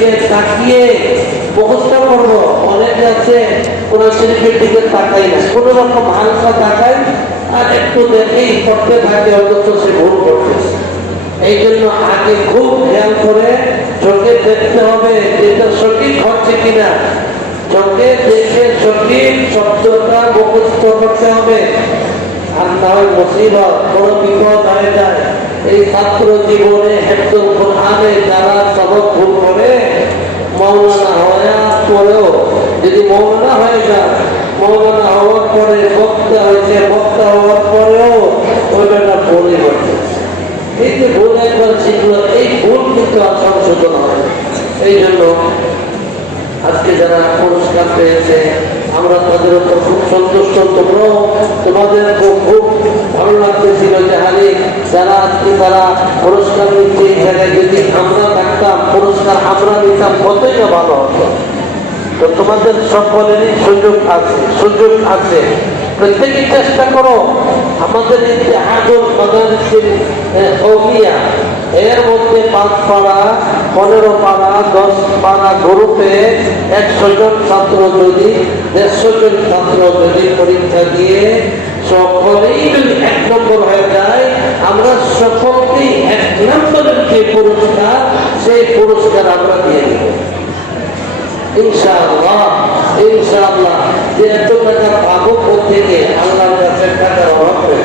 দিকে তাকিয়ে মুখস্থ করবো, অনেকে আছে কোরআন শরীফের দিকে তাকাই না, কোন রকম হালকা তাকায় আর একটু দেখেই করতে থাকে, অথচ সে ভুল করতেছে। এই জন্য আগে খুব খেয়াল করে চোখে দেখতে হবে যেটা সঠিক হচ্ছে কিনা, চোখে দেখে সঠিক শব্দটা মুখস্থ করতে হবে। আর না হয় মুসিবত, বড় বিপদ হয়ে যায়। এই ছাত্র জীবনে একদম কোরআনে যারা সবক ভুল করে, মৌলানা হওয়ার পরেও যদি মৌলানা হয়ে যায়, মৌলানা হওয়ার পরে বক্তা হয়েছে, বক্তা হওয়ার পরেও ওইটা ভুলই করছে। এই যে ভুল একবার শিখলো, এই ভুল কিন্তু আর সংশোধন হয়। এই জন্য আজকে যারা পুরস্কার পেয়েছে আমরা তাদের উপর খুব সন্তুষ্ট। তোমরাও তোমাদের খুব ভালো লাগতেছিল যে হারি যারা আজকে তারা পুরস্কার নিচ্ছে, এখানে যদি আমরা থাকতাম, পুরস্কার আমরা নিতাম, কতই না ভালো হতো। তো তোমাদের সকলেরই সুযোগ আছে, সুযোগ আছে। প্রত্যেকেই চেষ্টা করো আমাদের এই যে আদর মাদারিসের কওমিয়া, এর মধ্যে 5 পাড়া 15 পাড়া 10 পাড়া গ্রুপে 100 জন ছাত্র যদি 150 জন ছাত্র যদি পরীক্ষা দিয়ে সকলেই যদি 1 নম্বর হয়ে যায়, আমরা সকলকেই 1 নম্বরের যে পুরস্কার, সেই পুরস্কার আমরা দিয়ে দেব ইনশাআল্লাহ। ইনশাআল্লাহ যে এত টাকা পাবো থেকে আল্লাহর কাছে টাকার অভাব নেই।